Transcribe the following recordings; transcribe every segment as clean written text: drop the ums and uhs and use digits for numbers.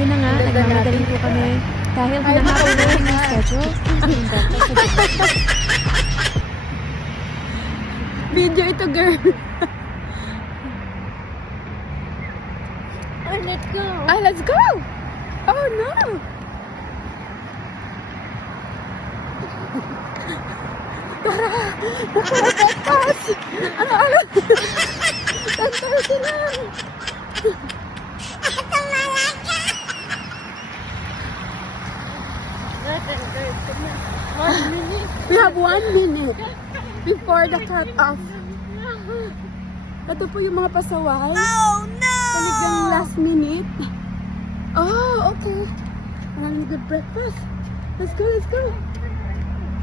Yun na nga, nagmamadali po kami. Dahil hinahapon namin yung schedule. Yung breakfast sa gabi. Video ito, girl. Oh, let's go. Ah, let's go! Oh, no! Tara! Nakapagpas! Ano? 10:30 lang! We have 1 minute before the cut-off. Ito po yung mga pasaway. Oh, no! Talagang last minute. Oh, okay. Ang good breakfast. Let's go, let's go.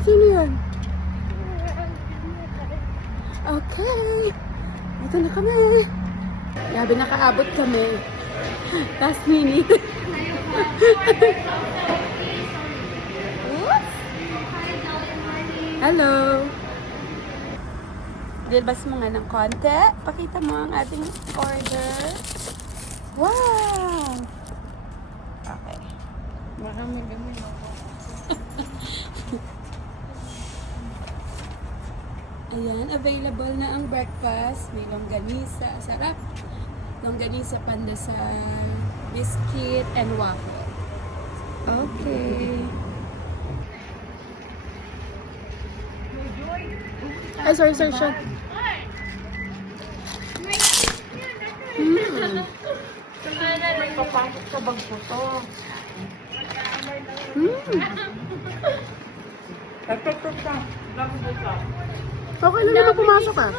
Sino yan? Okay. Ito na kami. Grabe, nakaabot kami. Last minute. Hello. Dilbas mo nga ng konti. Pakita mo ang ating order. Wow! Okay. Marami kami na. Ayan, available na ang breakfast. May longganisa. Sarap. Longganisa, pandesal, biscuit, and waffle. Okay. Ay, sorry, shot. May papasok sa bag ko to. Okay lang naman pumasok ah.